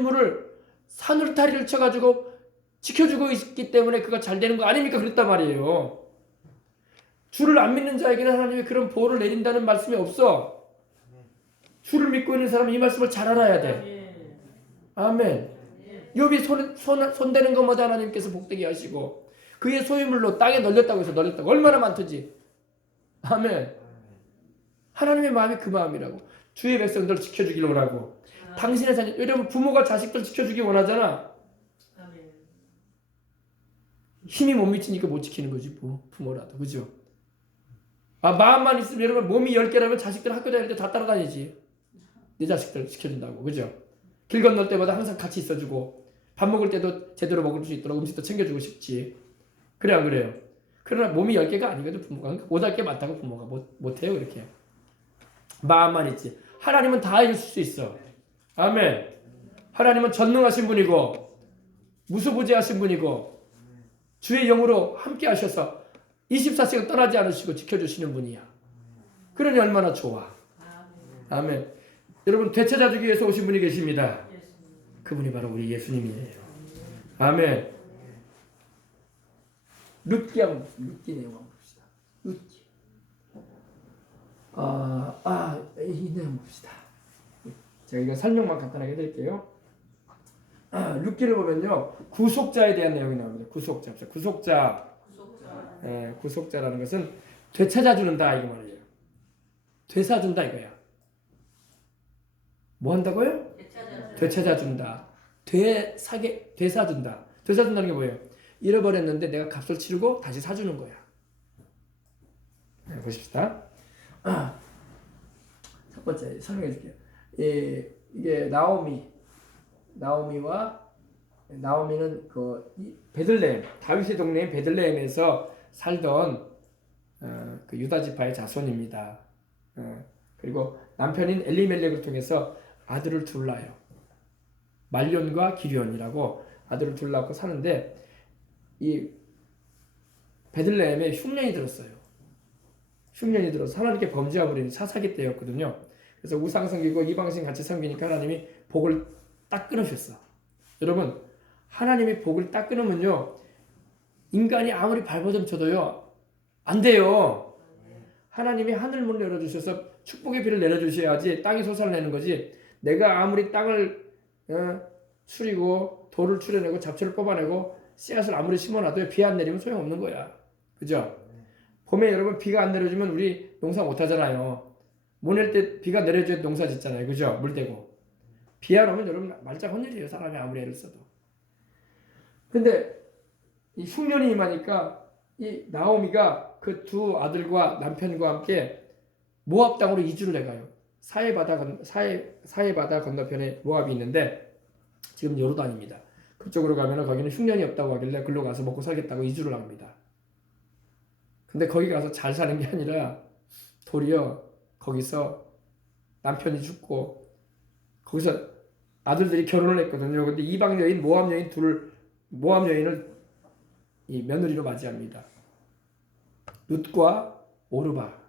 소유물을 산울타리를 쳐가지고 지켜주고 있기 때문에 그가 잘 되는 거 아닙니까? 그랬단 말이에요. 주를 안 믿는 자에게는 하나님이 그런 보호를 내린다는 말씀이 없어. 주를 믿고 있는 사람은 이 말씀을 잘 알아야 돼. 아멘. 욥이 손대는 것마다 하나님께서 복되게 하시고 그의 소유물로 땅에 널렸다고 해서 널렸다고 얼마나 많든지. 아멘. 하나님의 마음이 그 마음이라고. 주의 백성들을 지켜주기를 원하고 당신의 자녀, 여러분 부모가 자식들 지켜주기 원하잖아. 힘이 못 미치니까 못 지키는 거지 뭐 부모라도. 그죠? 마음만 있으면 여러분 몸이 10개라면 자식들 학교 다닐 때 다 따라다니지. 내 자식들 지켜준다고. 그죠? 길 건널 때마다 항상 같이 있어주고 밥 먹을 때도 제대로 먹을 수 있도록 음식도 챙겨주고 싶지. 그래 안 그래요? 그러나 몸이 10개가 아니거든 부모가. 못할 게 많다고 부모가 못해요 그렇게. 마음만 있지. 하나님은 다 해줄 수 있어. 아멘. 하나님은 전능하신 분이고 무수부지하신 분이고 주의 영으로 함께 하셔서 24시간 떠나지 않으시고 지켜주시는 분이야. 그러니 얼마나 좋아. 아멘. 여러분 되찾아주기 위해서 오신 분이 계십니다. 그분이 바로 우리 예수님이에요. 아멘. 룻기 내용 한번 봅시다. 룻기. 이 내용 봅시다. 제가 이거 설명만 간단하게 해드릴게요. 룻기를 보면요, 구속자에 대한 내용이 나옵니다. 구속자라는 것은 되찾아주는다 이거 말이에요. 되사준다 이거야. 뭐 한다고요? 되찾아준다. 되사준다. 되사준다는 게 뭐예요? 잃어버렸는데 내가 값을 치르고 다시 사주는 거야. 보십시다. 첫 번째 설명해 줄게요. 이게 나오미는 베들레헴, 다윗의 동네인 베들레헴에서 살던 그 유다 지파의 자손입니다. 그리고 남편인 엘리멜렉을 통해서 아들을 둘 낳아요. 말론과 기련이라고 아들을 둘 낳고 사는데 이 베들레헴에 흉년이 들었어요. 흉년이 들어서 하나님께 범죄하고 버리는 사사기 때였거든요. 그래서 우상 섬기고 이방신 같이 섬기니까 하나님이 복을 딱 끊으셨어. 여러분 하나님이 복을 딱 끊으면요 인간이 아무리 발버둥 쳐도요 안 돼요. 하나님이 하늘 문을 열어주셔서 축복의 비를 내려주셔야지 땅이 솟아내는 거지. 내가 아무리 땅을 추리고 돌을 추려내고 잡초를 뽑아내고 씨앗을 아무리 심어놔도 비 안 내리면 소용없는 거야. 그죠? 봄에 여러분 비가 안 내려주면 우리 농사 못 하잖아요. 모낼 때 비가 내려줘야 농사 짓잖아요. 그죠? 물 대고. 비 안 오면 여러분 말짱 헛일이에요. 사람이 아무리 애를 써도. 근데 이 흉년이 임하니까 이 나오미가 그 두 아들과 남편과 함께 모압 땅으로 이주를 해가요. 사해바다 건너편에 모압이 있는데 지금 요르단입니다. 그쪽으로 가면 거기는 흉년이 없다고 하길래 글로 가서 먹고 살겠다고 이주를 합니다. 근데 거기 가서 잘 사는 게 아니라 도리어 거기서 남편이 죽고 거기서 아들들이 결혼을 했거든요. 근데 이방 여인, 모압 여인을 이 며느리로 맞이합니다. 룻과 오르바.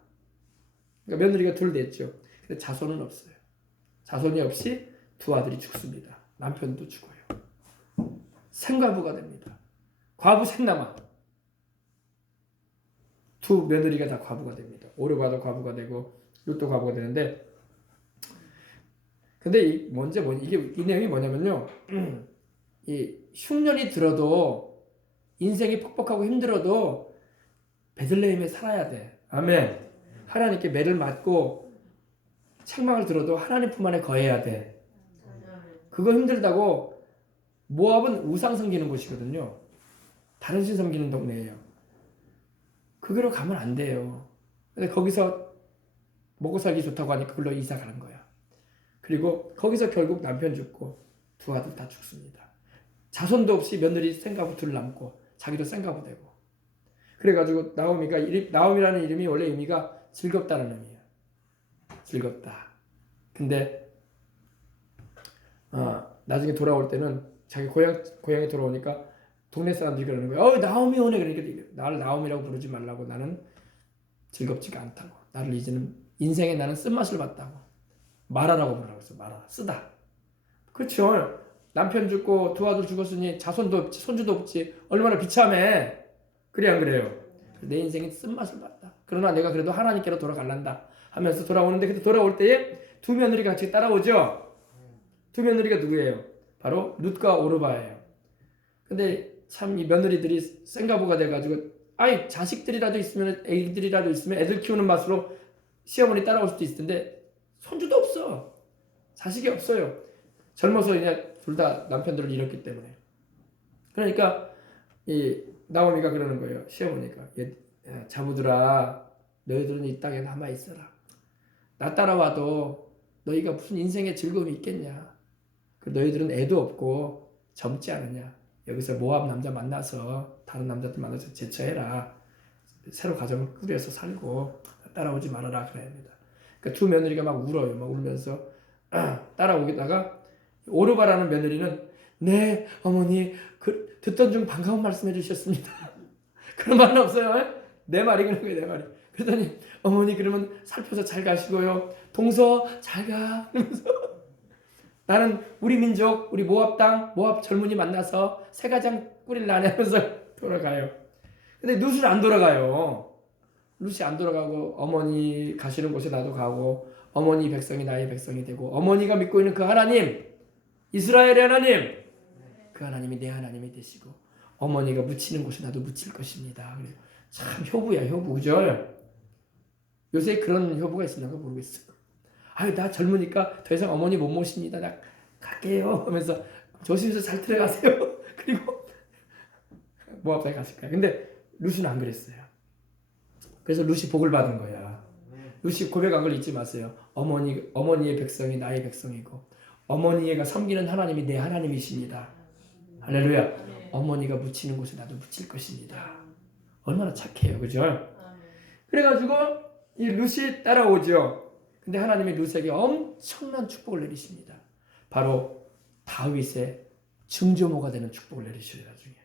그러니까 며느리가 둘 됐죠. 근데 자손은 없어요. 자손이 없이 두 아들이 죽습니다. 남편도 죽어요. 생과부가 됩니다. 과부 생남아. 두 며느리가 다 과부가 됩니다. 오르바도 과부가 되고 룻도 과부가 되는데, 근데 이 내용이 뭐냐면요, 이 흉년이 들어도 인생이 퍽퍽하고 힘들어도 베들레헴에 살아야 돼. 아멘. 하나님께 매를 맞고 책망을 들어도 하나님 품 안에 거해야 돼. 그거 힘들다고. 모압은 우상 섬기는 곳이거든요. 다른 신 섬기는 동네예요. 그기로 가면 안 돼요. 근데 거기서 먹고 살기 좋다고 하니까 그걸로 이사 가는 거야. 그리고 거기서 결국 남편 죽고 두 아들 다 죽습니다. 자손도 없이 며느리 생가부 둘 남고 자기도 생가부 되고. 그래가지고 나오미라는 이름이 원래 의미가 즐겁다는 의미야. 즐겁다. 근데 나중에 돌아올 때는 자기 고향에 돌아오니까 동네 사람들이 그러는 거야. 나오미 오네. 그러니까 나를 나오미라고 부르지 말라고. 나는 즐겁지가 않다고. 나를 이제는 인생에 나는 쓴맛을 봤다고. 마라라고 부르라고 했어. 마라. 쓰다. 그렇죠. 남편 죽고 두 아들 죽었으니 자손도 없지 손주도 없지 얼마나 비참해. 그래 안 그래요? 내 인생이 쓴맛을 봤다. 그러나 내가 그래도 하나님께로 돌아갈란다 하면서 돌아오는데 그때 돌아올 때에 두 며느리가 같이 따라오죠. 두 며느리가 누구예요? 바로 룻과 오르바예요. 근데 참 이 며느리들이 생가부가 돼가지고 아이 자식들이라도 있으면 애들이라도 있으면 애들 키우는 맛으로 시어머니 따라올 수도 있을 텐데 손주도 없어. 자식이 없어요. 젊어서 그냥 둘 다 남편들을 잃었기 때문에. 그러니까 이 나오미가 그러는 거예요. 시어머니가 야, 자부들아 너희들은 이 땅에 남아 있어라. 나 따라와도 너희가 무슨 인생에 즐거움이 있겠냐. 너희들은 애도 없고 젊지 않으냐. 여기서 모압 남자 만나서 다른 남자들 만나서 제처해라. 새로 가정을 꾸려서 살고 따라오지 말아라 그래야 합니다. 그러니까 두 며느리가 막 울어요. 막 울면서 따라오다가 오르바라는 며느리는 네 어머니 듣던 중 반가운 말씀해 주셨습니다. 그런 말은 없어요. 내 말이 그런 거예요. 내 말이. 그러더니 어머니 그러면 살펴서 잘 가시고요. 동서 잘 가. 그러면서 나는 우리 민족 우리 모압 땅 모압 젊은이 만나서 새 가장 꾸릴라네 하면서 돌아가요. 근데 룻은 안 돌아가요. 룻이 안 돌아가고 어머니 가시는 곳에 나도 가고 어머니 백성이 나의 백성이 되고 어머니가 믿고 있는 그 하나님 이스라엘의 하나님 그 하나님이 내 하나님이 되시고 어머니가 묻히는 곳에 나도 묻힐 것입니다. 그래요. 참 효부야 효부 그죠? 요새 그런 효부가 있을까 모르겠어. 아유 나 젊으니까 더 이상 어머니 못 모십니다. 나 갈게요 하면서 조심해서 잘 들어가세요. 그리고 모압에 갔을 거야. 근데 룻은 안 그랬어요. 그래서 룻이 복을 받은 거야. 룻이 고백한 걸 잊지 마세요. 어머니의 백성이 나의 백성이고 어머니가 섬기는 하나님이 내 하나님이십니다. 할렐루야. 어머니가 묻히는 곳에 나도 묻힐 것입니다. 얼마나 착해요. 그죠? 그래가지고 이 룻이 따라오죠. 근데 하나님이 룻에게 엄청난 축복을 내리십니다. 바로 다윗의 증조모가 되는 축복을 내리셔요. 나중에.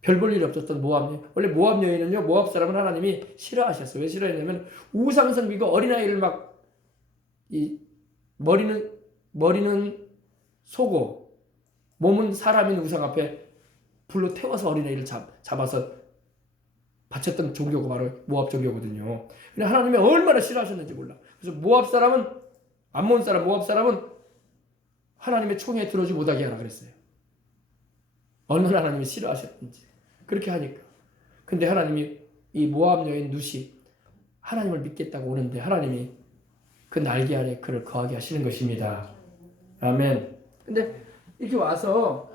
별 볼 일 없었던 모압 여인. 원래 모압 여인은요. 모압 사람은 하나님이 싫어하셨어요. 왜 싫어했냐면 우상성 미고 어린아이를 막 이 머리는 소고 몸은 사람인 우상 앞에 불로 태워서 어린아이를 잡아서 바쳤던 종교가 바로 모압 종교거든요. 근데 하나님이 얼마나 싫어하셨는지 몰라. 그래서 암몬 사람 모압 사람은 하나님의 총에 들어오지 못하게 하라 그랬어요. 얼마나 하나님이 싫어하셨는지. 그렇게 하니까. 근데 하나님이 이 모압 여인 룻이 하나님을 믿겠다고 오는데 하나님이 그 날개 아래 그를 거하게 하시는 것입니다. 아멘. 근데 이렇게 와서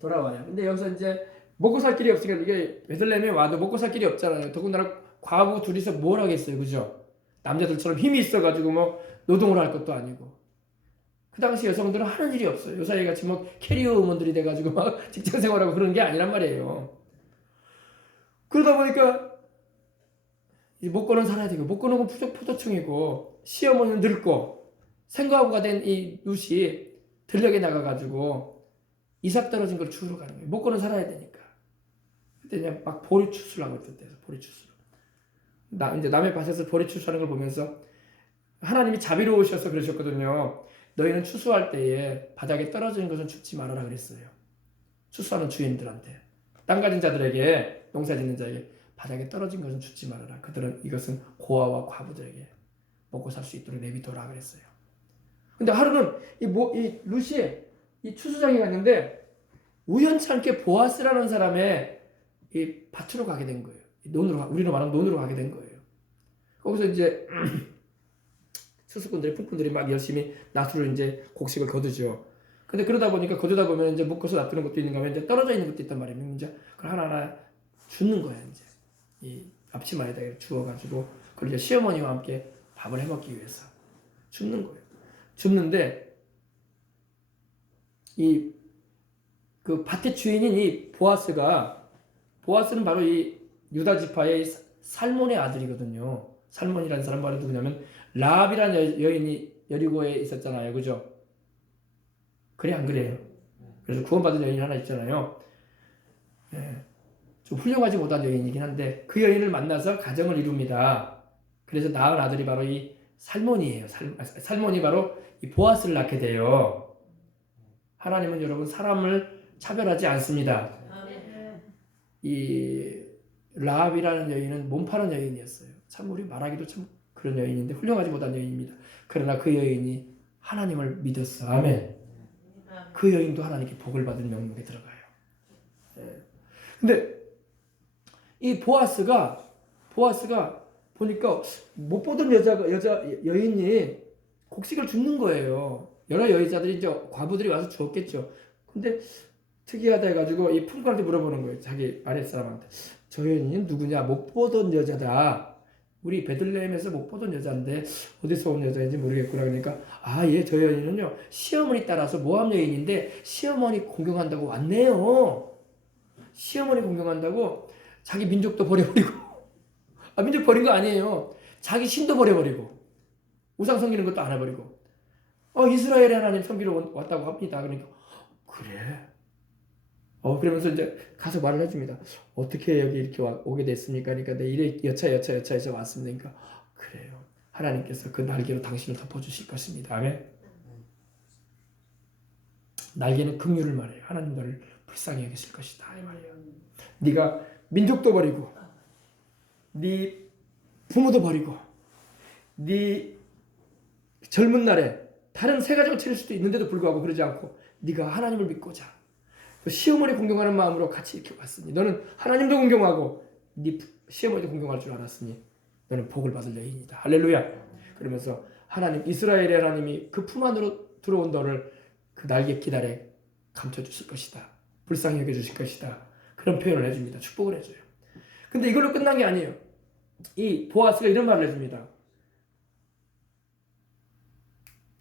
돌아와요. 근데 여기서 이제 먹고 살 길이 없으니까 이게 베들레헴에 와도 먹고 살 길이 없잖아요. 더군다나 과부 둘이서 뭘 하겠어요. 그죠? 남자들처럼 힘이 있어가지고 뭐 노동을 할 것도 아니고. 그 당시 여성들은 하는 일이 없어요. 요사이 같이 뭐 캐리어 우먼들이 돼가지고 막 직장 생활하고 그런 게 아니란 말이에요. 그러다 보니까 목건은 살아야 되고 목건은 포도청이고 시어머니는 늙고 생과부가 된 이 룻이 들녘에 나가가지고 이삭 떨어진 걸 주우러 가는 거예요. 목건은 살아야 되니까. 그때 그냥 막 보리 추수를 하고 있었대요. 보리 추수를. 이제 남의 밭에서 보리 추수하는 걸 보면서 하나님이 자비로우셔서 그러셨거든요. 너희는 추수할 때에 바닥에 떨어지는 것은 줍지 말아라 그랬어요. 추수하는 주인들한테. 땅 가진 자들에게 농사 짓는 자에게 바닥에 떨어진 것은 줍지 말아라. 그들은 이것은 고아와 과부들에게 먹고 살 수 있도록 내비둬라 그랬어요. 근데 하루는 이 룻이 이 추수장에 갔는데 우연치 않게 보아스라는 사람의 이 밭으로 가게 된 거예요. 우리로 말하면 논으로 가게 된 거예요. 거기서 이제 추수꾼들이 품꾼들이 막 열심히 나수를 이제 곡식을 거두죠. 근데 그러다 보면 이제 묶어서 놔두는 것도 있는가 하면 이제 떨어져 있는 것도 있단 말이에요. 이제 그걸 하나하나 줍는 거야. 이제 이 앞치마에다가 주워가지고 그걸 이제 시어머니와 함께 밥을 해먹기 위해서 줍는 거예요. 줍는데 그 밭의 주인인 이 보아스는 바로 이 유다 지파의 살몬의 아들이거든요. 살몬이라는 사람 바로 누구냐면 라합이라는 여인이 여리고에 있었잖아요. 그죠? 그래 안 그래요? 그래서 구원받은 여인이 하나 있잖아요. 예, 좀 훌륭하지 못한 여인이긴 한데 그 여인을 만나서 가정을 이룹니다. 그래서 낳은 아들이 바로 이 살몬이에요. 살몬이 바로 이 보아스를 낳게 돼요. 하나님은 여러분 사람을 차별하지 않습니다. 이 라합이라는 여인은 몸 파는 여인이었어요. 참 우리 말하기도 참 그런 여인인데 훌륭하지 못한 여인입니다. 그러나 그 여인이 하나님을 믿었어. 아멘. 그 여인도 하나님께 복을 받을 명목에 들어가요. 근데 이 보아스가 보니까 못 보던 여인이 곡식을 줍는 거예요. 여러 여자들이 이제 과부들이 와서 주었겠죠. 근데 특이하다 해가지고 이 품꾼한테 물어보는 거예요. 자기 아랫사람한테. 저 여인이 누구냐? 못 보던 여자다. 우리 베들레헴에서 못 보던 여자인데 어디서 온 여자인지 모르겠구나. 그러니까 저 여인은요 시어머니 따라서 모함 여인인데 시어머니 공경한다고 왔네요. 시어머니 공경한다고 자기 민족도 버려버리고 민족 버린 거 아니에요. 자기 신도 버려버리고 우상 섬기는 것도 안 해버리고 이스라엘의 하나님 섬기러 왔다고 합니다. 그러니까 그래? 그러면서 이제 가서 말을 해줍니다. 어떻게 여기 이렇게 오게 됐습니까? 그러니까 내 이래 여차해서 왔습니다. 그러니까 그래요. 하나님께서 그 날개로 당신을 덮어주실 것입니다. 아멘. 날개는 긍휼을 말해요. 하나님 너를 불쌍히 여기실 것이다 이 말이에요. 네가 민족도 버리고 네 부모도 버리고 네 젊은 날에 다른 세 가지를 차릴 수도 있는데도 불구하고 그러지 않고 네가 하나님을 믿고자 시어머니 공경하는 마음으로 같이 이렇게 왔으니 너는 하나님도 공경하고 네 시어머니도 공경할 줄 알았으니 너는 복을 받을 여인이다. 할렐루야. 그러면서 하나님 이스라엘의 하나님이 그 품 안으로 들어온 너를 그 날개 기다려 감춰주실 것이다. 불쌍히 여겨주실 것이다. 그런 표현을 해줍니다. 축복을 해줘요. 근데 이걸로 끝난 게 아니에요. 이 보아스가 이런 말을 해줍니다.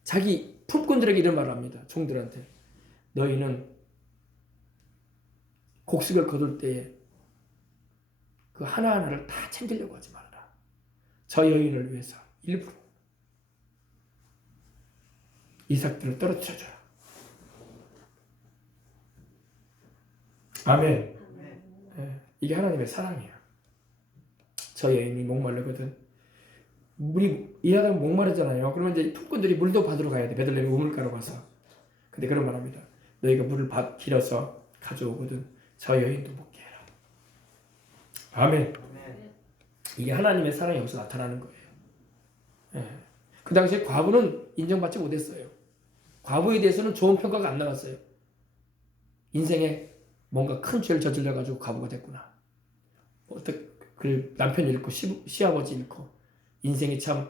자기 품꾼들에게 이런 말을 합니다. 종들한테. 너희는 곡식을 거둘 때에 그 하나하나를 다 챙기려고 하지 말아라. 저 여인을 위해서 일부러 이삭들을 떨어뜨려줘라. 아멘. 이게 하나님의 사랑이에요. 저 여인이 목마르거든. 물이 이하면 목마르잖아요. 그러면 이제 품꾼들이 물도 받으러 가야 돼. 베들레헴 우물가로 가서. 근데 그런 말합니다. 너희가 물을 길어서 가져오거든. 저 여인도 먹게 해라. 아멘. 이게 하나님의 사랑이 여기서 나타나는 거예요. 그 당시에 과부는 인정받지 못했어요. 과부에 대해서는 좋은 평가가 안 나왔어요. 인생에 뭔가 큰 죄를 저질러가지고 과부가 됐구나. 그 남편 잃고 시아버지 잃고 인생이 참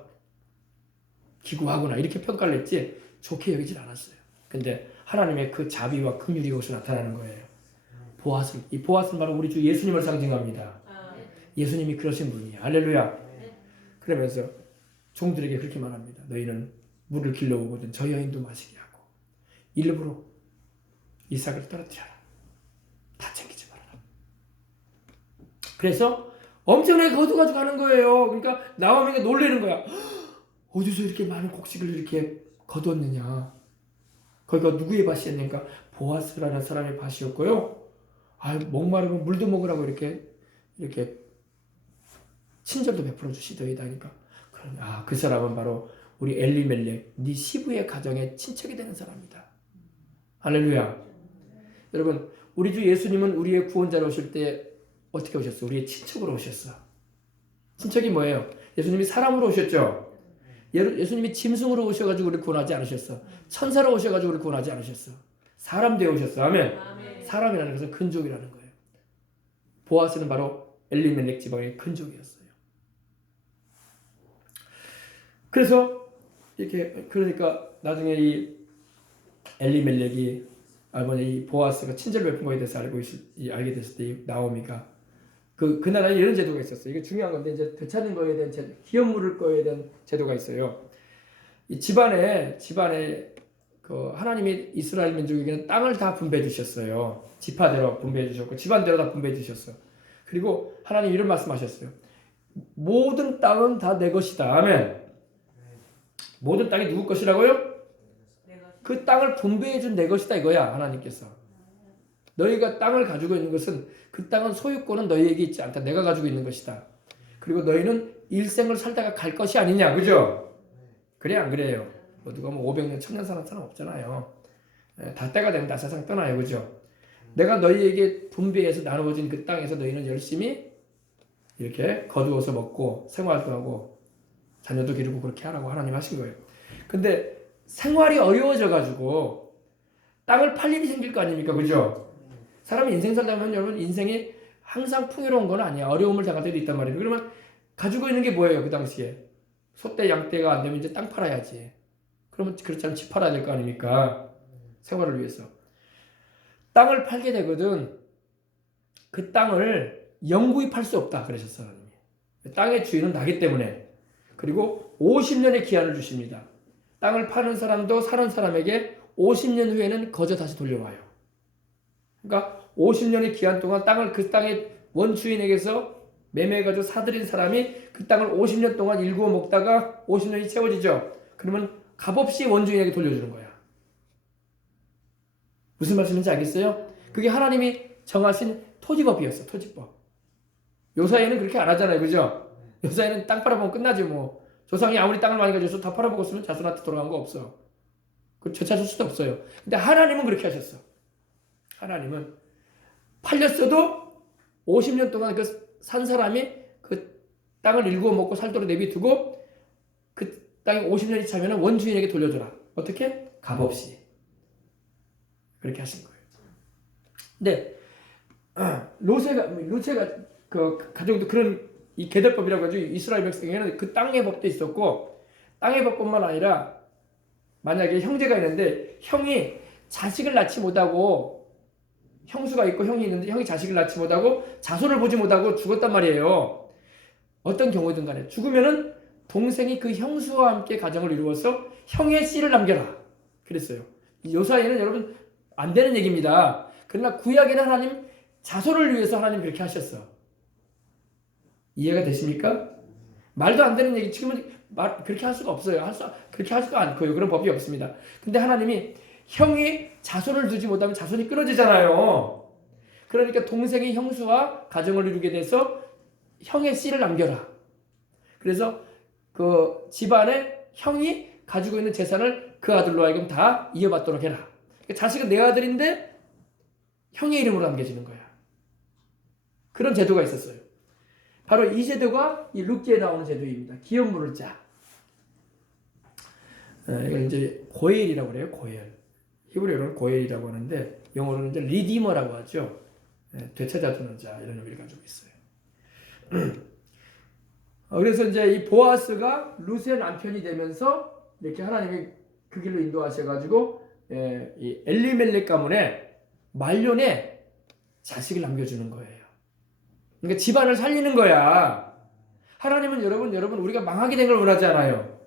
기구하구나 이렇게 평가를 했지 좋게 여기질 않았어요. 근데 하나님의 그 자비와 긍휼이 여기서 나타나는 거예요. 이 보아스는 바로 우리 주 예수님을 상징합니다. 예수님이 그러신 분이에요. 할렐루야. 그러면서 종들에게 그렇게 말합니다. 너희는 물을 길러오거든 저 여인도 마시게 하고 일부러 이삭을 떨어뜨려라. 다 챙기지 말아라. 그래서 엄청나게 거둬가지고 가는 거예요. 그러니까 나오미가 놀라는 거야. 어디서 이렇게 많은 곡식을 이렇게 거두었느냐. 거기가 누구의 밭이었냐니까 보아스라는 사람의 밭이었고요. 목마르면 물도 먹으라고 이렇게 친절도 베풀어 주시더이다 하니까 그 사람은 바로 우리 엘리멜렉 네 시부의 가정의 친척이 되는 사람이다. 할렐루야. 여러분 우리 주 예수님은 우리의 구원자로 오실 때 어떻게 오셨어? 우리의 친척으로 오셨어. 친척이 뭐예요? 예수님이 사람으로 오셨죠. 예수님이 짐승으로 오셔가지고 우리 구원하지 않으셨어. 천사로 오셔가지고 우리 구원하지 않으셨어. 사람 되어 오셨어. 아멘. 사람이라는 것은 근족이라는 거예요. 보아스는 바로 엘리멜렉 지방의 근족이었어요. 그래서 그러니까 나중에 이 엘리멜렉이 이 보아스가 친절을 베푼 거에 대해서 알게 됐을 때 나오미가 그 나라에 이런 제도가 있었어요. 이게 중요한 건데 이제 되찾는 거에 대한 기업 물을 거에 대한 제도가 있어요. 이 집안에 그 하나님이 이스라엘 민족에게는 땅을 다 분배해 주셨어요. 지파대로 분배해 주셨고 집안대로 다 분배해 주셨어. 그리고 하나님 이런 말씀하셨어요. 모든 땅은 다 내 것이다. 아멘. 모든 땅이 누구 것이라고요? 그 땅을 분배해 준 내 것이다 이거야. 하나님께서. 너희가 땅을 가지고 있는 것은 그 땅은 소유권은 너희에게 있지 않다. 내가 가지고 있는 것이다. 그리고 너희는 일생을 살다가 갈 것이 아니냐. 그죠? 그래 안 그래요? 누가 500년 1000년 사는 사람 없잖아요. 다 때가 되면 다 세상 떠나요. 그죠? 내가 너희에게 분배해서 나누어진 그 땅에서 너희는 열심히 이렇게 거두어서 먹고 생활도 하고 자녀도 기르고 그렇게 하라고 하나님 하신 거예요. 근데 생활이 어려워져 가지고 땅을 팔 일이 생길 거 아닙니까? 그죠? 사람이 인생 살다 보면 여러분 인생이 항상 풍요로운 건 아니야. 어려움을 당할 때도 있단 말이에요. 그러면 가지고 있는 게 뭐예요? 그 당시에 소떼 양떼가 안 되면 이제 땅 팔아야지. 그러면 그렇지 않으면 집 팔아야 될 거 아닙니까? 생활을 위해서. 땅을 팔게 되거든 그 땅을 영구히 팔 수 없다 그러셨어요. 하나님이. 땅의 주인은 나기 때문에. 그리고 50년의 기한을 주십니다. 땅을 파는 사람도 사는 사람에게 50년 후에는 거저 다시 돌려와요. 그러니까 50년의 기한 동안 땅을 그 땅의 원주인에게서 매매해가지고 사들인 사람이 그 땅을 50년 동안 일구어 먹다가 50년이 채워지죠. 그러면 값없이 원주인에게 돌려주는 거야. 무슨 말씀인지 알겠어요? 그게 하나님이 정하신 토지법이었어. 토지법. 요사이는 그렇게 안 하잖아요. 그죠? 요사이는 땅 팔아보면 끝나지 뭐. 조상이 아무리 땅을 많이 가져서 다 팔아먹었으면 자손한테 돌아간 거 없어. 그 되찾을 수도 없어요. 근데 하나님은 그렇게 하셨어. 하나님은 팔렸어도 50년 동안 그 산 사람이 그 땅을 일구어 먹고 살도록 내비두고 그 땅이 50년이 차면 원주인에게 돌려줘라. 어떻게? 값없이. 그렇게 하신 거예요. 근데 로세가 그 가정도 그런 이 계대법이라고 하죠. 이스라엘 백성에는 그 땅의 법도 있었고 땅의 법뿐만 아니라 만약에 형제가 있는데 형이 자식을 낳지 못하고 형수가 있고 형이 있는데 형이 자식을 낳지 못하고 자손을 보지 못하고 죽었단 말이에요. 어떤 경우든 간에 죽으면은 동생이 그 형수와 함께 가정을 이루어서 형의 씨를 남겨라 그랬어요. 요사이는 여러분 안 되는 얘기입니다. 그러나 구약에는 하나님 자손을 위해서 하나님 그렇게 하셨어. 이해가 되십니까? 말도 안 되는 얘기 지금은 그렇게 할 수가 없어요. 그렇게 할 수가 않고요. 그런 법이 없습니다. 근데 하나님이 형이 자손을 두지 못하면 자손이 끊어지잖아요. 그러니까 동생이 형수와 가정을 이루게 돼서 형의 씨를 남겨라. 그래서 그 집안에 형이 가지고 있는 재산을 그 아들로 하여금 다 이어받도록 해라. 그러니까 자식은 내 아들인데 형의 이름으로 남겨지는 거야. 그런 제도가 있었어요. 바로 이 제도가 이 룻기에 나오는 제도입니다. 기업 물을 자. 이걸 이제 고엘이라고 그래요. 고엘. 히브리어로는 고엘이라고 하는데 영어로는 이제 리디머라고 하죠. 되찾아주는 자 이런 의미를 가지고 있어요. 그래서 이제 이 보아스가 룻의 남편이 되면서 이렇게 하나님이 그 길로 인도하셔가지고 이 엘리멜렉 가문에 말년에 자식을 남겨주는 거예요. 그러니까 집안을 살리는 거야. 하나님은 여러분 우리가 망하게 된 걸 원하지 않아요.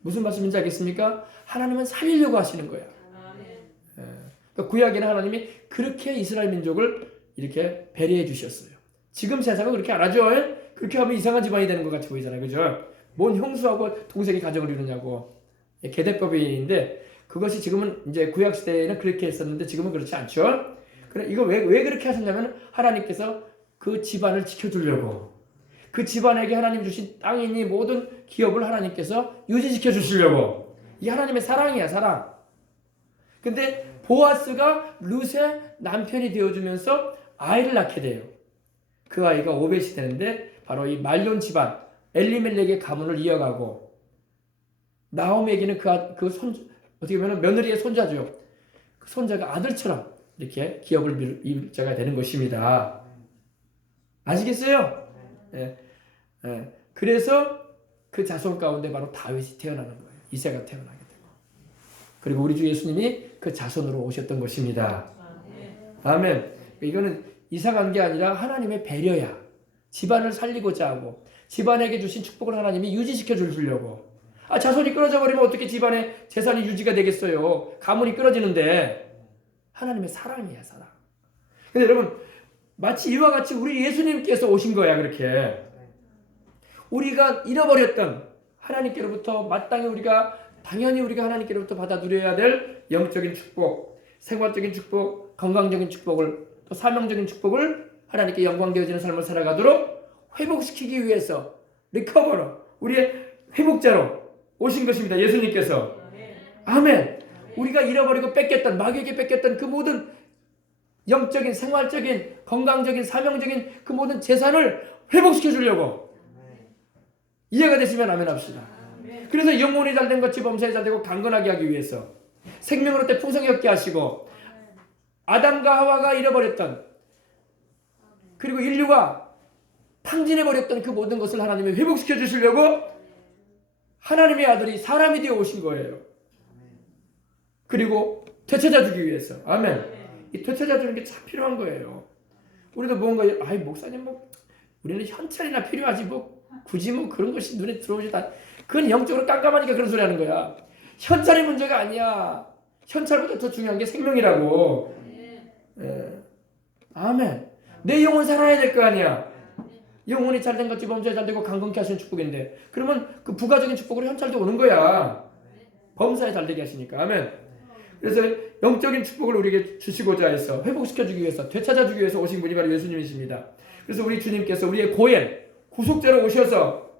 무슨 말씀인지 알겠습니까? 하나님은 살리려고 하시는 거야. 그러니까 구약에는 하나님이 그렇게 이스라엘 민족을 이렇게 배려해 주셨어요. 지금 세상은 그렇게 안 하죠. 그렇게 하면 이상한 집안이 되는 것 같이 보이잖아요. 그죠? 뭔 형수하고 동생이 가정을 이루냐고. 계대법인데 그것이 지금은 이제 구약 시대에는 그렇게 했었는데 지금은 그렇지 않죠. 그래 이거 왜 그렇게 하셨냐면 하나님께서 그 집안을 지켜주려고. 그 집안에게 하나님 주신 땅이니 모든 기업을 하나님께서 유지시켜 주시려고. 이게 하나님의 사랑이야, 사랑. 근데 보아스가 룻의 남편이 되어주면서 아이를 낳게 돼요. 그 아이가 오벳이 되는데 바로 이 말론 집안 엘리멜렉의 가문을 이어가고 나오미에게는 그 손 어떻게 보면 며느리의 손자죠. 그 손자가 아들처럼 이렇게 기업을 이을 자가 되는 것입니다. 아시겠어요? 네. 네. 그래서 그 자손 가운데 바로 다윗이 태어나는 거예요. 이새가 태어나게 되고. 그리고 우리 주 예수님이 그 자손으로 오셨던 것입니다. 아멘. 이거는 이상한 게 아니라 하나님의 배려야. 집안을 살리고자 하고 집안에게 주신 축복을 하나님이 유지시켜 주려고. 자손이 끊어져 버리면 어떻게 집안의 재산이 유지가 되겠어요. 가문이 끊어지는데 하나님의 사랑이야, 사랑. 근데 여러분 마치 이와 같이 우리 예수님께서 오신 거야. 그렇게 우리가 잃어버렸던 하나님께로부터 마땅히 당연히 우리가 하나님께로부터 받아 누려야 될 영적인 축복, 생활적인 축복, 건강적인 축복을 또 사명적인 축복을 하나님께 영광되어지는 삶을 살아가도록 회복시키기 위해서 리커버로 우리의 회복자로 오신 것입니다. 예수님께서. 아멘. 우리가 잃어버리고 뺏겼던, 마귀에게 뺏겼던 그 모든 영적인, 생활적인, 건강적인, 사명적인 그 모든 재산을 회복시켜 주려고. 이해가 되시면 아멘 합시다. 그래서 영혼이 잘된 것이 범사에 잘되고 강건하게 하기 위해서 생명으로 때 풍성히 얻게 하시고, 아담과 하와가 잃어버렸던, 그리고 인류가 탕진해버렸던 그 모든 것을 하나님이 회복시켜 주시려고 하나님의 아들이 사람이 되어 오신 거예요. 그리고 되찾아 주기 위해서. 아멘. 이 되찾아 주는 게 참 필요한 거예요. 우리도 뭔가, 아이 목사님 뭐 우리는 현찰이나 필요하지 뭐 굳이 뭐 그런 것이 눈에 들어오지도 않. 그건 영적으로 깜깜하니까 그런 소리 하는 거야. 현찰이 문제가 아니야. 현찰보다 더 중요한 게 생명이라고. 아멘. 내 영혼 살아야 될 거 아니야. 영혼이 잘된 것이 범사에 잘되고 강건케 하시는 축복인데, 그러면 그 부가적인 축복으로 현찰도 오는 거야. 범사에 잘되게 하시니까. 아멘. 그래서 영적인 축복을 우리에게 주시고자 해서 회복시켜주기 위해서, 되찾아주기 위해서 오신 분이 바로 예수님이십니다. 그래서 우리 주님께서 우리의 고엘, 구속자로 오셔서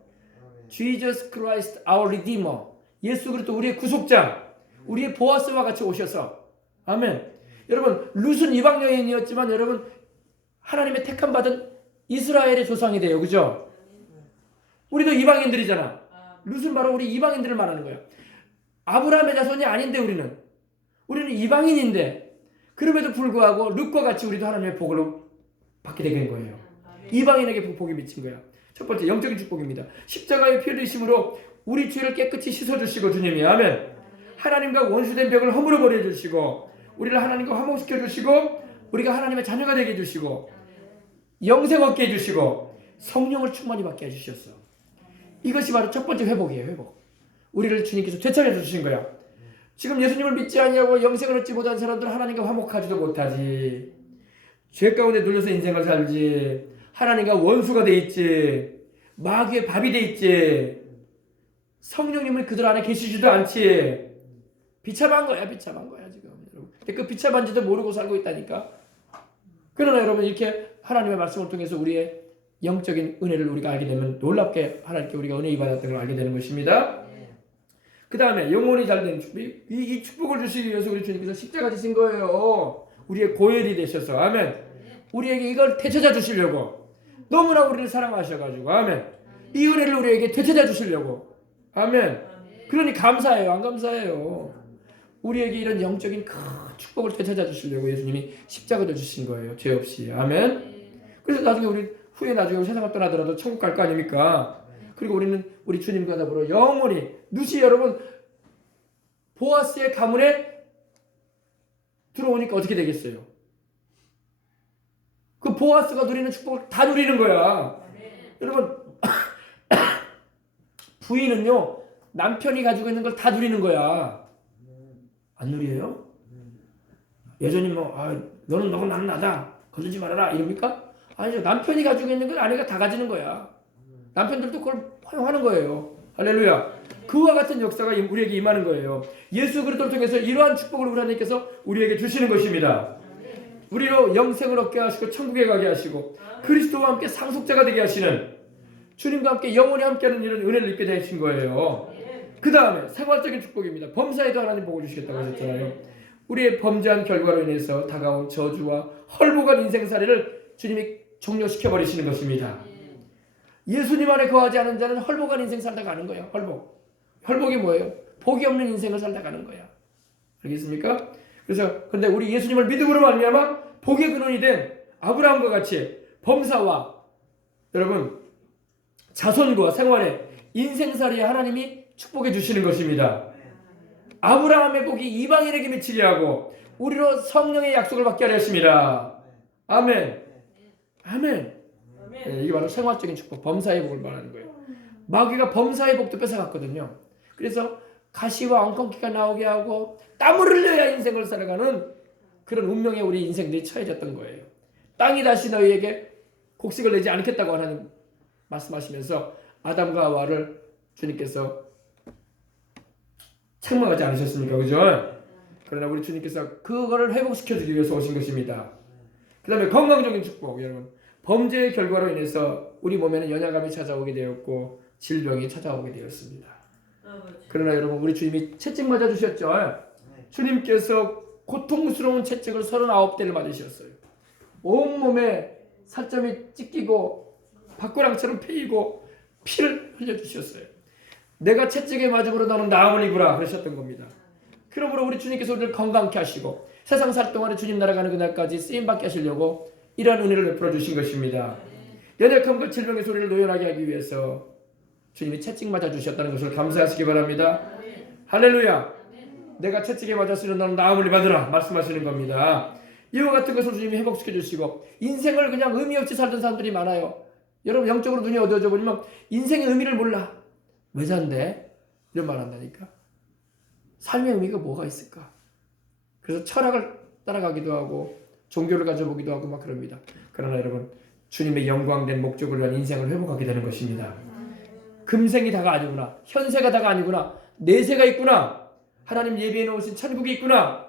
Jesus Christ our Redeemer, 예수 그리스도 우리의 구속자, 우리의 보아스와 같이 오셔서, 아멘. 여러분, 룻은 이방 여인이었지만 여러분 하나님의 택함 받은 이스라엘의 조상이 돼요. 그죠? 우리도 이방인들이잖아. 룻은 바로 우리 이방인들을 말하는 거야. 아브라함의 자손이 아닌데 우리는 이방인인데, 그럼에도 불구하고 룻과 같이 우리도 하나님의 복을 받게 된 거예요. 이방인에게 복이 미친 거야. 첫 번째 영적인 축복입니다. 십자가의 피 흘리심으로 우리 죄를 깨끗이 씻어주시고, 주님이 아멘. 하나님과 원수된 벽을 허물어 버려 주시고, 우리를 하나님과 화목시켜 주시고, 우리가 하나님의 자녀가 되게 해주시고, 영생 얻게 해주시고, 성령을 충만히 받게 해주셨어. 이것이 바로 첫 번째 회복이에요. 회복. 우리를 주님께서 되찾아 주신 거야. 지금 예수님을 믿지 아니하고 영생을 얻지 못한 사람들은 하나님과 화목하지도 못하지. 죄 가운데 눌려서 인생을 살지. 하나님과 원수가 돼 있지. 마귀의 밥이 돼 있지. 성령님은 그들 안에 계시지도 않지. 비참한 거야. 비참한 거야 지금. 근데 그 비참한지도 모르고 살고 있다니까. 그러나 여러분, 이렇게 하나님의 말씀을 통해서 우리의 영적인 은혜를 우리가 알게 되면 놀랍게 하나님께 우리가 은혜 받았던 걸 알게 되는 것입니다. 그 다음에 영혼이 잘된 축복, 이 축복을 주시기 위해서 우리 주님께서 십자가 지신 거예요. 우리의 고혈이 되셔서. 아멘. 우리에게 이걸 되찾아 주시려고. 너무나 우리를 사랑하셔가지고. 아멘. 이 은혜를 우리에게 되찾아 주시려고. 아멘. 그러니 감사해요. 안 감사해요? 우리에게 이런 영적인 큰 축복을 되찾아 주시려고 예수님이 십자가를 주신 거예요. 죄 없이. 아멘. 그래서 나중에 나중에 세상을 떠나더라도 천국 갈 거 아닙니까? 그리고 우리는 우리 주님과 더불어 영원히, 룻이 여러분 보아스의 가문에 들어오니까 어떻게 되겠어요? 그 보아스가 누리는 축복을 다 누리는 거야. 여러분 부인은요 남편이 가지고 있는 걸 다 누리는 거야. 안 누려요? 여전히 너는 너고 나는 나다, 건들지 말아라 이럽니까? 아니죠. 남편이 가지고 있는 걸 아내가 다 가지는 거야. 남편들도 그걸 허용하는 거예요. 할렐루야. 그와 같은 역사가 우리에게 임하는 거예요. 예수 그리스도를 통해서 이러한 축복을 우리 하나님께서 우리에게 주시는 것입니다. 우리로 영생을 얻게 하시고 천국에 가게 하시고 그리스도와 함께 상속자가 되게 하시는, 주님과 함께 영원히 함께하는 이런 은혜를 입게 되신 거예요. 그 다음에 생활적인 축복입니다. 범사에도 하나님 복을 주시겠다고 하셨잖아요. 우리의 범죄한 결과로 인해서 다가온 저주와 헐복한 인생살이를 주님이 종료시켜버리시는 것입니다. 예수님 안에 거하지 않은 자는 헐복한 인생 살다 가는 거예요. 헐복이 뭐예요? 복이 없는 인생을 살다 가는 거야. 알겠습니까? 그래서 근데 우리 예수님을 믿음으로 말미암아 복의 근원이 된 아브라함과 같이 범사와 여러분 자손과 생활에 인생살이에 하나님이 축복해 주시는 것입니다. 아브라함의 복이 이방인에게 미치게 하고 우리로 성령의 약속을 받게 하려 하십니다. 아멘. 아멘. 네, 이게 바로 생활적인 축복, 범사의 복을 말하는 거예요. 마귀가 범사의 복도 뺏어갔거든요. 그래서 가시와 엉겅퀴가 나오게 하고 땀을 흘려야 인생을 살아가는 그런 운명에 우리 인생들이 처해졌던 거예요. 땅이 다시 너희에게 곡식을 내지 않겠다고 하나님 말씀하시면서 아담과 하와를 주님께서 책망하지 않으셨습니까? 그죠? 그러나 우리 주님께서 그거를 회복시켜주기 위해서 오신 것입니다. 그 다음에 건강적인 축복, 여러분. 범죄의 결과로 인해서 우리 몸에는 연약함이 찾아오게 되었고 질병이 찾아오게 되었습니다. 그러나 여러분 우리 주님이 채찍 맞아 주셨죠. 주님께서 고통스러운 채찍을 39대를 맞으셨어요. 온몸에 살점이 찢기고 밥꼬랑처럼 패이고 피를 흘려주셨어요. 내가 채찍에 맞음으로 너는 나음을 입으라 그러셨던 겁니다. 그러므로 우리 주님께서 우리를 건강케 하시고 세상 살 동안에 주님 나라가는 그날까지 쓰임받게 하시려고 이러한 은혜를 베풀어 주신 것입니다. 연약함과 질병의 소리를 노연하게 하기 위해서 주님이 채찍 맞아 주셨다는 것을 감사하시기 바랍니다. 할렐루야. 내가 채찍에 맞았으면 너는 나음을 받으라 말씀하시는 겁니다. 이와 같은 것을 주님이 회복시켜 주시고 인생을 그냥 의미 없이 살던 사람들이 많아요. 여러분 영적으로 눈이 어두워져 버리면 인생의 의미를 몰라. 왜 잔데? 이런 말 한다니까. 삶의 의미가 뭐가 있을까? 그래서 철학을 따라가기도 하고 종교를 가져보기도 하고 막 그럽니다. 그러나 여러분 주님의 영광된 목적을 위한 인생을 회복하게 되는 것입니다. 금생이 다가 아니구나. 현세가 다가 아니구나. 내세가 있구나. 하나님 예비해 놓으신 천국이 있구나.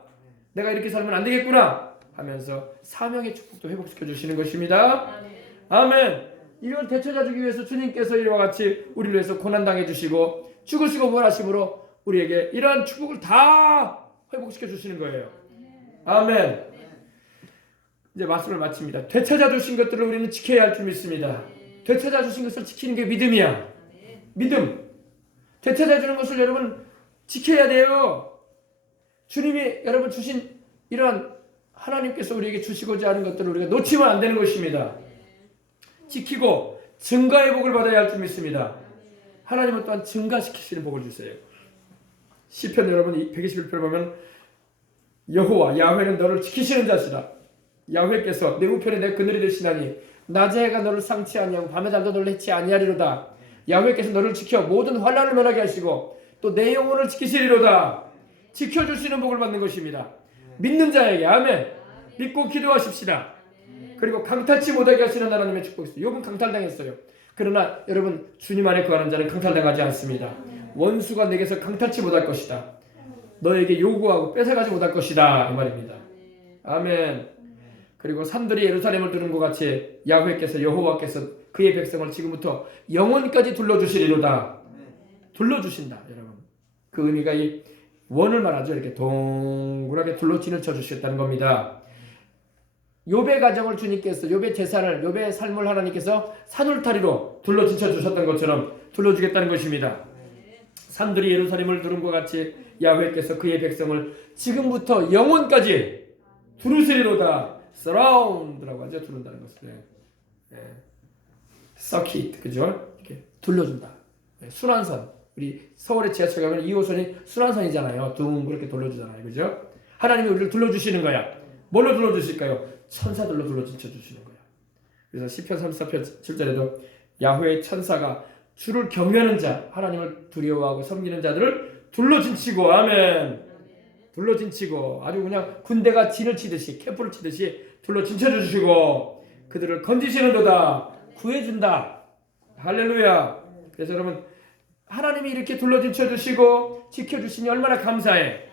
내가 이렇게 살면 안 되겠구나 하면서 사명의 축복도 회복시켜 주시는 것입니다. 아멘. 이걸 되찾아 주기 위해서 주님께서 이와 같이 우리를 위해서 고난당해 주시고 죽으시고 부활하심으로 우리에게 이러한 축복을 다 회복시켜 주시는 거예요. 아멘. 이제 말씀을 마칩니다. 되찾아 주신 것들을 우리는 지켜야 할 줄 믿습니다. 되찾아 주신 것을 지키는 게 믿음이야. 믿음. 되찾아 주는 것을 여러분 지켜야 돼요. 주님이 여러분 주신 이러한 하나님께서 우리에게 주시고자 하는 것들을 우리가 놓치면 안 되는 것입니다. 지키고 증가의 복을 받아야 할 줄 믿습니다. 하나님은 또한 증가시키시는 복을 주세요. 시편 여러분 121편을 보면 여호와 야훼는 너를 지키시는 자시다. 야훼께서 내 우편에 내 그늘이 되시나니 낮의 해가 너를 상치 아니하고 밤의 달도 너를 해치 아니하리로다. 야훼께서 너를 지켜 모든 환난을 면하게 하시고 또 내 영혼을 지키시리로다. 지켜주시는 복을 받는 것입니다. 믿는 자에게 아멘. 믿고 기도하십시다. 그리고 강탈치 못하게 하시는 하나님의 축복이 있어요. 욥은 강탈당했어요. 그러나 여러분 주님 안에 거하는 자는 강탈당하지 않습니다. 원수가 내게서 강탈치 못할 것이다. 너에게 요구하고 뺏어가지 못할 것이다 이 말입니다. 아멘. 그리고 산들이 예루살렘을 두는 것 같이 야훼께서 여호와께서 그의 백성을 지금부터 영원까지 둘러주시리로다. 둘러주신다 여러분. 그 의미가 이 원을 말하죠. 이렇게 동그랗게 둘러 진을 쳐주셨다는 겁니다. 욥의 가정을 주님께서 욥의 재산을 욥의 삶을 하나님께서 산울타리로 둘러 진쳐 주셨던 것처럼 둘러주겠다는 것입니다. 산들이 예루살렘을 두른 것 같이 야훼께서 그의 백성을 지금부터 영원까지 두르시리로다. surround라고 하죠. 두른다는 것을. circuit 그죠? 이렇게 둘러준다. 순환선. 우리 서울의 지하철 가면 2호선이 순환선이잖아요. 둥그렇게 돌려주잖아요. 그죠? 하나님이 우리를 둘러주시는 거야. 뭘로 둘러주실까요? 천사들로 둘러진쳐 주시는 거야. 그래서 시편 34편 7절에도 야훼의 천사가 주를 경외하는 자, 하나님을 두려워하고 섬기는 자들을 둘러진치고 아멘. 둘러진치고 아주 그냥 군대가 진을 치듯이 캠프를 치듯이 둘러진쳐 주시고 그들을 건지시는도다. 구해준다. 할렐루야. 그래서 여러분 하나님이 이렇게 둘러진쳐 주시고 지켜주시니 얼마나 감사해.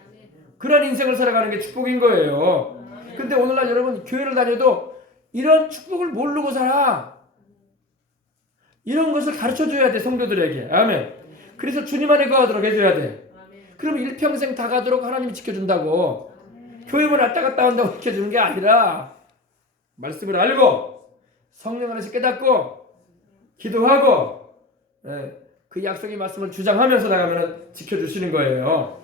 그런 인생을 살아가는 게 축복인 거예요. 근데 오늘날 여러분 교회를 다녀도 이런 축복을 모르고 살아. 이런 것을 가르쳐줘야 돼 성도들에게. 아멘. 그래서 주님 안에 거하도록 해줘야 돼. 그럼 일평생 다 가도록 하나님이 지켜준다고. 교회만 왔다 갔다 한다고 지켜주는 게 아니라 말씀을 알고 성령 안에서 깨닫고 기도하고 그 약속의 말씀을 주장하면서 나가면 지켜주시는 거예요.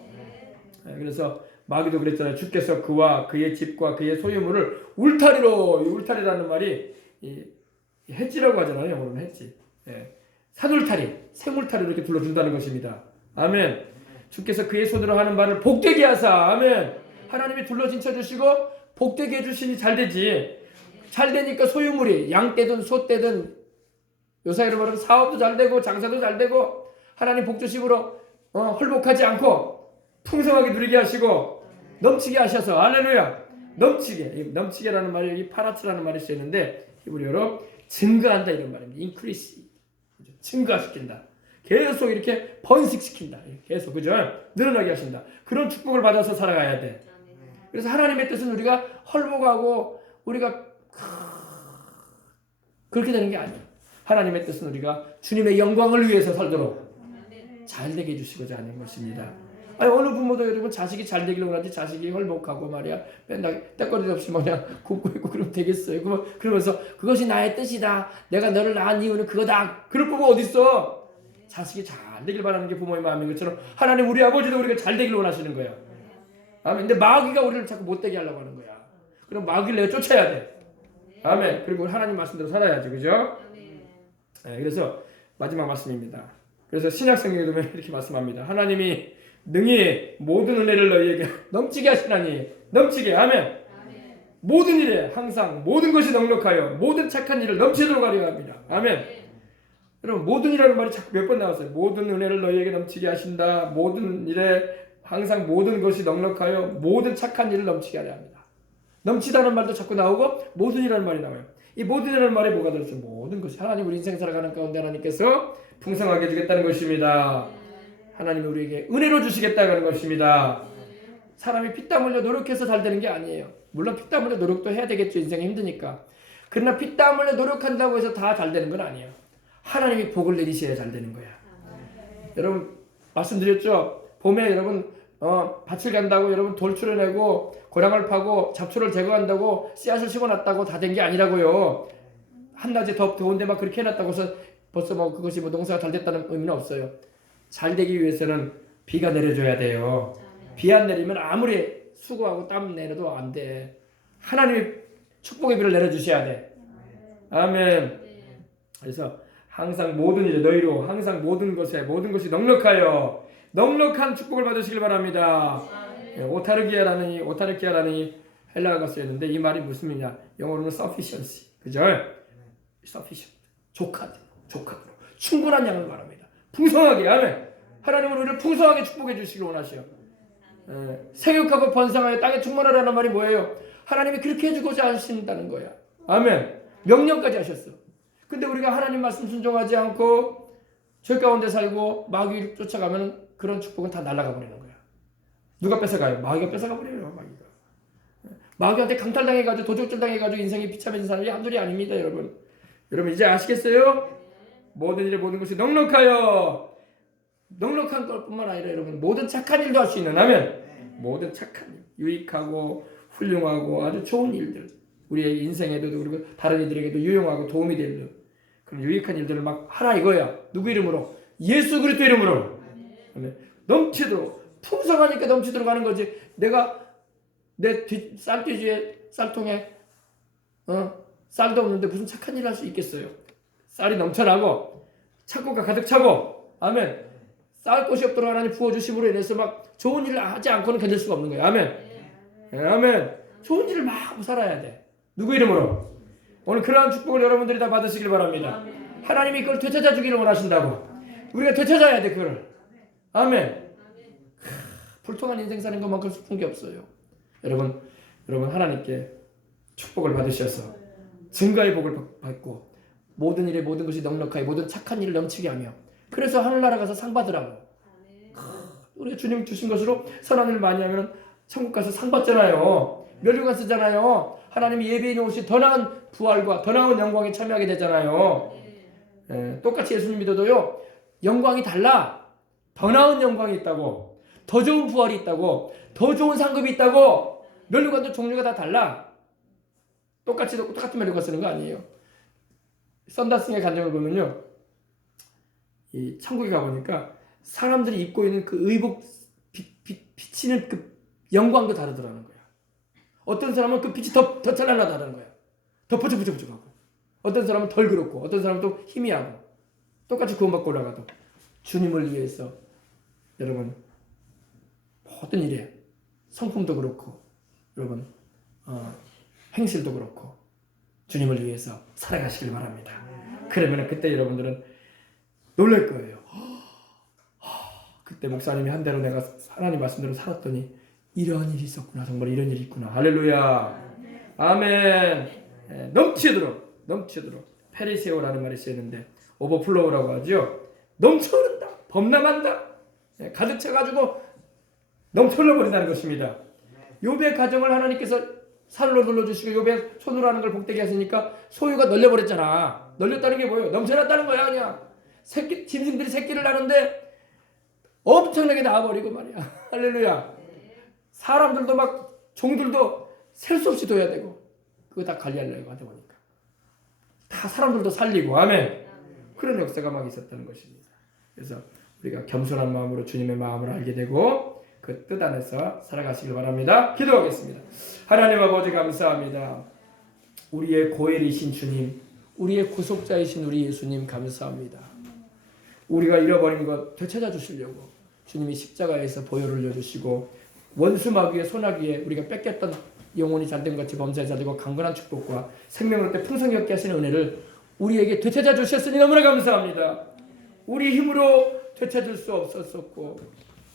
그래서 마귀도 그랬잖아요. 주께서 그와 그의 집과 그의 소유물을 울타리로, 이 울타리라는 말이 해지라고 하잖아요. 영어로는 해지. 산울타리, 생울타리로 이렇게 둘러준다는 것입니다. 아멘. 주께서 그의 손으로 하는 바를 복되게 하사. 아멘. 하나님이 둘러진쳐 주시고 복되게 해주시니 잘 되지. 잘 되니까 소유물이 양떼든 소떼든 요사이로 말하면 사업도 잘 되고 장사도 잘 되고 하나님 복주심으로 헐복하지 않고 풍성하게 누리게 하시고 넘치게 하셔서 할렐루야. 넘치게라는 말이 여기 파라츠라는 말이 쓰였는데 히브리어로 증가한다 이런 말입니다. increase 증가시킨다. 계속 이렇게 번식시킨다. 계속 그죠? 늘어나게 하신다. 그런 축복을 받아서 살아가야 돼. 그래서 하나님의 뜻은 우리가 헐복하고 우리가 그렇게 되는 게 아니에요. 하나님의 뜻은 우리가 주님의 영광을 위해서 살도록 잘 되게 해주시고자 하는 것입니다. 아니 어느 부모도 여러분 자식이 잘 되기를 원하지 자식이 헐복하고 말이야 맨날 때거리 없이 뭐냐 굽고 있고 그러면 되겠어요. 그러면서 그것이 나의 뜻이다. 내가 너를 낳은 이유는 그거다. 그럴 부모 어디 있어? 자식이 잘 되길 바라는 게 부모의 마음인 것처럼 하나님 우리 아버지도 우리가 잘 되길 원하시는 거야. 아멘. 근데 마귀가 우리를 자꾸 못되게 하려고 하는 거야. 그럼 마귀를 내가 쫓아야 돼. 아멘. 그리고 하나님 말씀대로 살아야지, 그죠? 네, 그래서 마지막 말씀입니다. 그래서 신약 성경에 보면 이렇게 말씀합니다. 하나님이 능히 모든 은혜를 너희에게 넘치게 하시나니 넘치게. 아멘. 모든 일에 항상 모든 것이 넉넉하여 모든 착한 일을 넘치도록 하려 합니다. 아멘. 여러분 모든 일이라는 말이 자꾸 몇 번 나왔어요. 모든 은혜를 너희에게 넘치게 하신다. 모든 일에 항상 모든 것이 넉넉하여 모든 착한 일을 넘치게 하려 합니다. 넘치다는 말도 자꾸 나오고 모든이라는 말이 나와요. 이 모든이라는 말에 뭐가 들었어요? 모든 것이 하나님 우리 인생 살아가는 가운데 하나님께서 풍성하게 주겠다는 것입니다. 하나님이 우리에게 은혜로 주시겠다는 것입니다. 사람이 피땀 흘려 노력해서 잘 되는 게 아니에요. 물론 피땀 흘려 노력도 해야 되겠죠. 인생이 힘드니까. 그러나 피땀 흘려 노력한다고 해서 다 잘 되는 건 아니에요. 하나님이 복을 내리셔야 잘 되는 거야. 여러분 말씀드렸죠? 봄에 여러분 밭을 간다고 여러분 돌출을 내고 고랑을 파고 잡초를 제거한다고 씨앗을 심어놨다고 다 된 게 아니라고요. 한낮에 더운데 막 그렇게 해놨다고 해서 벌써 뭐 그것이 뭐 농사가 잘 됐다는 의미는 없어요. 잘 되기 위해서는 비가 내려줘야 돼요. 비 안 내리면 아무리 수고하고 땀 내려도 안 돼. 하나님이 축복의 비를 내려주셔야 돼. 아멘. 그래서 항상 모든 일에 너희로 항상 모든 것에 모든 것이 넉넉하여 넉넉한 축복을 받으시길 바랍니다. 오타르키아라는 이 헬라어가 쓰였는데 이 말이 무슨 의미냐? 영어로는 sufficiency, 그죠? sufficient, 족하다, 충분한 양을 말합니다. 풍성하게, 아멘. 하나님은 우리를 풍성하게 축복해 주시길 원하시오. 생육하고 번성하여 땅에 충만하라는 말이 뭐예요? 하나님이 그렇게 해주고자 하신다는 거야. 아멘. 명령까지 하셨어. 근데 우리가 하나님 말씀 순종하지 않고 죄 가운데 살고 마귀를 쫓아가면 그런 축복은 다 날아가 버리는 거야. 누가 뺏어가요? 마귀가 뺏어가 버려요. 마귀한테 강탈당해가지고 도적질당해가지고 인생이 비참해진 사람이 한둘이 아닙니다. 여러분 이제 아시겠어요? 모든 일에 모든 것이 넉넉하여 넉넉한 것뿐만 아니라 여러분 모든 착한 일도 할 수 있는 아멘. 모든 착한 일, 유익하고 훌륭하고 아주 좋은 일들 우리의 인생에도 그리고 다른 이들에게도 유용하고 도움이 되는 그런 유익한 일들을 막 하라 이거야. 누구 이름으로? 예수 그리스도 이름으로. 넘치도록 풍성하니까 넘치도록 하는 거지. 내가 내 쌀돼지에 쌀통에 쌀도 없는데 무슨 착한 일을 할 수 있겠어요? 쌀이 넘쳐나고 창고가 가득 차고 아멘. 쌀 것이 없도록 하나님 부어주심으로 인해서 막 좋은 일을 하지 않고는 견딜 수가 없는 거예요. 아멘. 아멘. 좋은 일을 막 하고 살아야 돼. 누구 이름으로? 오늘 그러한 축복을 여러분들이 다 받으시길 바랍니다. 하나님이 그걸 되찾아 주기를 원하신다고. 우리가 되찾아야 돼 그걸. 아멘. 불통한 인생 사는 것만큼 슬픈 게 없어요. 여러분 하나님께 축복을 받으셔서 증거의 복을 받고 모든 일에 모든 것이 넉넉하게 모든 착한 일을 넘치게 하며 그래서 하늘나라 가서 상 받으라고. 우리 주님 주신 것으로 선한 일을 많이 하면 천국 가서 상 받잖아요. 멸류관 쓰잖아요. 하나님이 예비해 놓으신 더 나은 부활과 더 나은 영광에 참여하게 되잖아요. 똑같이 예수님 믿어도요. 영광이 달라. 더 나은 영광이 있다고. 더 좋은 부활이 있다고. 더 좋은 상급이 있다고. 멸류관도 종류가 다 달라. 똑같은 멸류관 쓰는 거 아니에요. 썬다스의 간증을 보면요. 이 천국에 가보니까 사람들이 입고 있는 그 의복 비치는 그 영광도 다르더라는 거야. 어떤 사람은 그 빛이 더 찬란하다는 거야. 더 부쩍부쩍하고. 어떤 사람은 덜 그렇고 어떤 사람은 또 희미하고. 똑같이 구원받고 올라가도 주님을 위해서 여러분 모든 일에 성품도 그렇고 여러분 행실도 그렇고 주님을 위해서 살아가시길 바랍니다. 그러면 그때 여러분들은 놀랄 거예요. 그때 목사님이 한 대로 내가 하나님 말씀대로 살았더니 이런 일이 있었구나. 정말 이런 일이 있구나. 할렐루야. 아멘. 넘치도록 페리세오라는 말이 쓰였는데 오버플로우라고 하죠. 넘쳐흐른다. 범람한다. 가득 차가지고 넘쳐흘러버린다는 것입니다. 욥의 가정을 하나님께서 살로 눌러주시고 욥의 손으로 하는 걸 복되게 하시니까 소유가 널려버렸잖아. 널렸다는 게 뭐예요? 넘쳐났다는 거야 그냥. 짐승들이 새끼를 낳는데 엄청나게 나와버리고 말이야. 할렐루야. 사람들도 막 종들도 셀 수 없이 둬야 되고 그거 다 관리하려고 하다 보니까 다 사람들도 살리고 아멘. 그런 역사가 막 있었다는 것입니다. 그래서 우리가 겸손한 마음으로 주님의 마음을 알게 되고 그 뜻 안에서 살아가시길 바랍니다. 기도하겠습니다. 하나님 아버지 감사합니다. 우리의 고엘이신 주님, 우리의 구속자이신 우리 예수님 감사합니다. 우리가 잃어버린 것 되찾아 주시려고 주님이 십자가에서 보혈을 흘려주시고 원수 마귀의 손아귀에 우리가 뺏겼던 영혼이 잘된 것이 범사에 잘되고 강건한 축복과 생명을 때 풍성히 얻게 하시는 은혜를 우리에게 되찾아 주셨으니 너무나 감사합니다. 우리 힘으로 되찾을 수 없었었고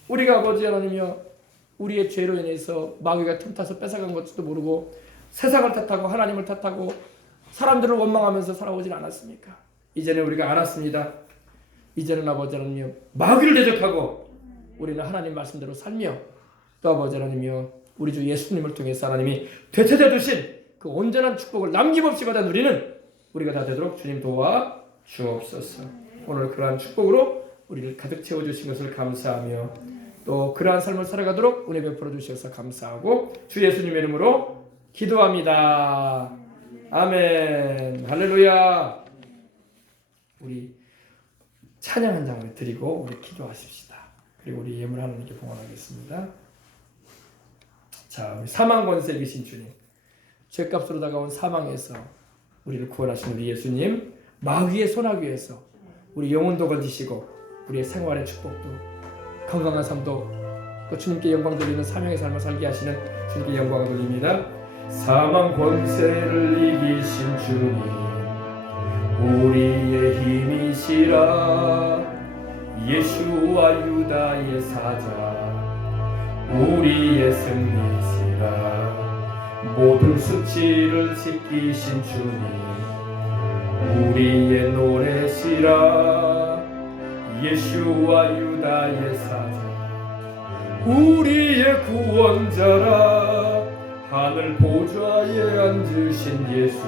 우리가 아버지 하나님이여 우리의 죄로 인해서 마귀가 틈타서 뺏어간 것도 모르고 세상을 탓하고 하나님을 탓하고 사람들을 원망하면서 살아오진 않았습니까? 이제는 우리가 알았습니다. 이제는 아버지 하나님이여 마귀를 대적하고 우리는 하나님 말씀대로 살며 또 아버지 하나님이여 우리 주 예수님을 통해서 하나님이 되찾아 주신 그 온전한 축복을 남김없이 받아 누리는 우리가 다 되도록 주님 도와 주옵소서. 오늘 그러한 축복으로 우리를 가득 채워주신 것을 감사하며 또 그러한 삶을 살아가도록 은혜 베풀어 주셔서 감사하고 주 예수님의 이름으로 기도합니다. 아멘. 할렐루야. 우리 찬양 한 장을 드리고 우리 기도하십시다. 그리고 우리 예물 하나님께 봉헌하겠습니다. 자, 우리 사망 권세 이신 주님, 죄값으로 다가온 사망에서 우리를 구원하신 우리 예수님, 마귀의 손아귀에서 우리 영혼도 건지시고 우리의 생활의 축복도 건강한 삶도 또 주님께 영광 돌리는 사명의 삶을 살게 하시는 주님께 영광을 돌립니다. 사망 권세를 이기신 주님, 우리의 힘이시라. 예수와 유다의 사자, 우리의 승리시라. 모든 수치를 지키신 주님, 우리의 노래시라. 예수와 유다의 사자, 우리의 구원자라. 하늘 보좌에 앉으신 예수,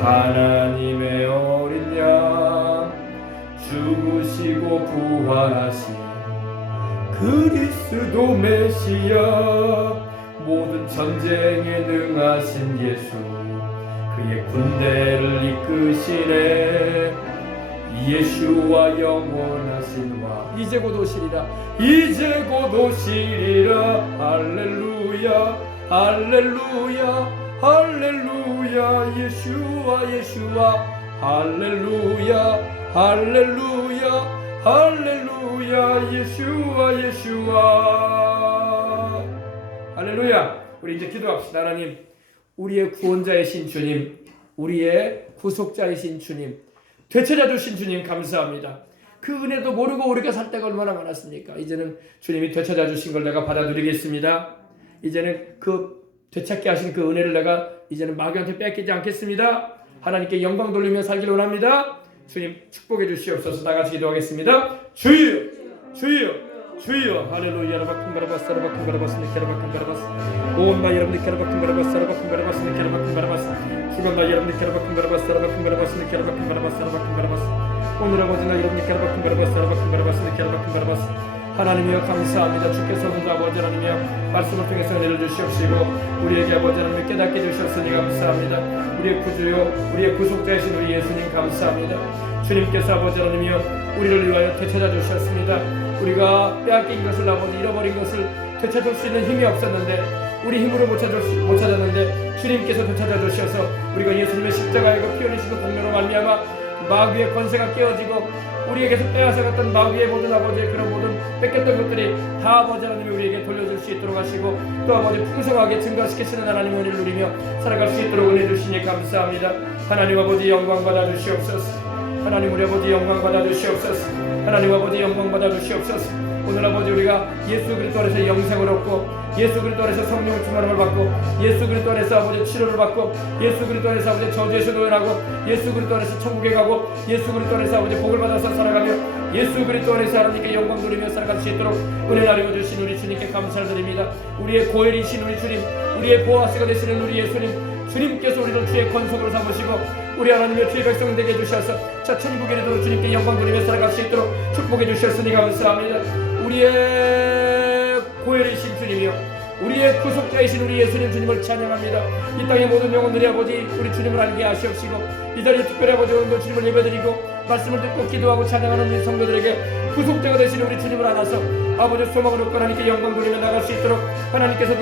하나님의 어린 양, 죽으시고 부활하신 그리스도 메시아, 모든 전쟁에 능하신 예수, 그의 군대를 이끄시네. 예수와 영원하신 와, 이제 곧 오시리라. 이제 곧 오시리라. 할렐루야 할렐루야 할렐루야. 예수와 예수와 할렐루야 할렐루야 할렐루야. 예수와 예수와 할렐루야. 우리 이제 기도합시다. 하나님, 우리의 구원자이신 주님, 우리의 구속자이신 주님, 되찾아 주신 주님 감사합니다. 그 은혜도 모르고 우리가 살 때가 얼마나 많았습니까? 이제는 주님이 되찾아 주신 걸 내가 받아들이겠습니다. 이제는 그 되찾게 하신 그 은혜를 내가 이제는 마귀한테 뺏기지 않겠습니다. 하나님께 영광 돌리며 살기를 원합니다. 주님 축복해 주시옵소서. 다 같이 기도하겠습니다. 주여 주여 주여. 할렐루야. 라바쿤바라바스 라바쿤바라바스 니케라바쿤바라바스. 온나 여러분들 케라바쿤바라바스 라바쿤바라바스 니케라바쿤바라바스. 죽었나 여러분들 케라바쿤바라바스 라바쿤바라바스 니케라바쿤바라바스 라바쿤바라바스. 오늘 아버지나 여러분들 케라바쿤바라바스 라바쿤바라바스 니케라바쿤바라바스. 하나님이여 감사합니다. 주께서 오늘 아버지 하나님이여 말씀을 통해서 은혜를 주시옵시고 우리에게 아버지 하나님 깨닫게 주셨으니 감사합니다. 우리의 구주요 우리의 구속자이신 우리 예수님 감사합니다. 주님께서 아버지 하나님이여 우리를 위하여 되찾아 주셨습니다. 우리가 빼앗긴 것을 아버지 잃어버린 것을 되찾을 수 있는 힘이 없었는데 우리 힘으로 못 찾았는데 주님께서 되찾아 주셔서 우리가 예수님의 십자가에 피 흘리시고 공로로 말미암아 마귀의 권세가 깨어지고 우리에게서 빼앗아갔던 마귀의 모든 아버지의 그런 모든 뺏겼던 것들이 다 아버지 하나님이 우리에게 돌려줄 수 있도록 하시고 또 아버지 풍성하게 증가시키시는 하나님의 은혜를 누리며 살아갈 수 있도록 은혜 주시니 감사합니다. 하나님 아버지 영광 받아 주시옵소서. 하나님 우리 아버지 영광 받아 주시옵소서. 하나님 아버지 영광 받아 주시옵소서. 오늘 아버지 우리가 예수 그리스도 안에서 영생을 얻고 예수 그리스도 안에서 성령의 충만함을 받고 예수 그리스도 안에서 아버지 치료를 받고 예수 그리스도 안에서 아버지 저주에서 노예하고 예수 그리스도 안에서 천국에 가고 예수 그리스도 안에서 아버지 복을 받아서 살아가며 예수 그리스도 안에서 하나님께 영광 돌리며 살아갈 수 있도록 은혜를 나누어 주신 우리 주님께 감사를 드립니다. 우리의 고엘이신 우리 주님, 우리의 보아스가 되시는 우리 예수님, 주님께서 우리를 주의 권속으로 삼으시고 우리 하나님의 주의 백성 되게 해주셔서 저 천국에 이르도록 주님께 영광 돌리며 살아갈 수 있도록 축복해 주셨으니 감사합니다. 우리의 보혈이신 주님이여 우리의 구속자이신 우리 예수님 주님을 찬양합니다. 이 땅의 모든 영혼들이 아버지 우리 주님을 알게 하시옵시고 이 자리에 특별히 아버지 오늘 주님을 예배드리고 말씀을 듣고 기도하고 찬양하는 우리 성도들에게 구속자가 되시는 우리 주님을 알아서 아버지 소망을 얻고 하나님께 영광 돌리며 나갈 수 있도록 하나님께서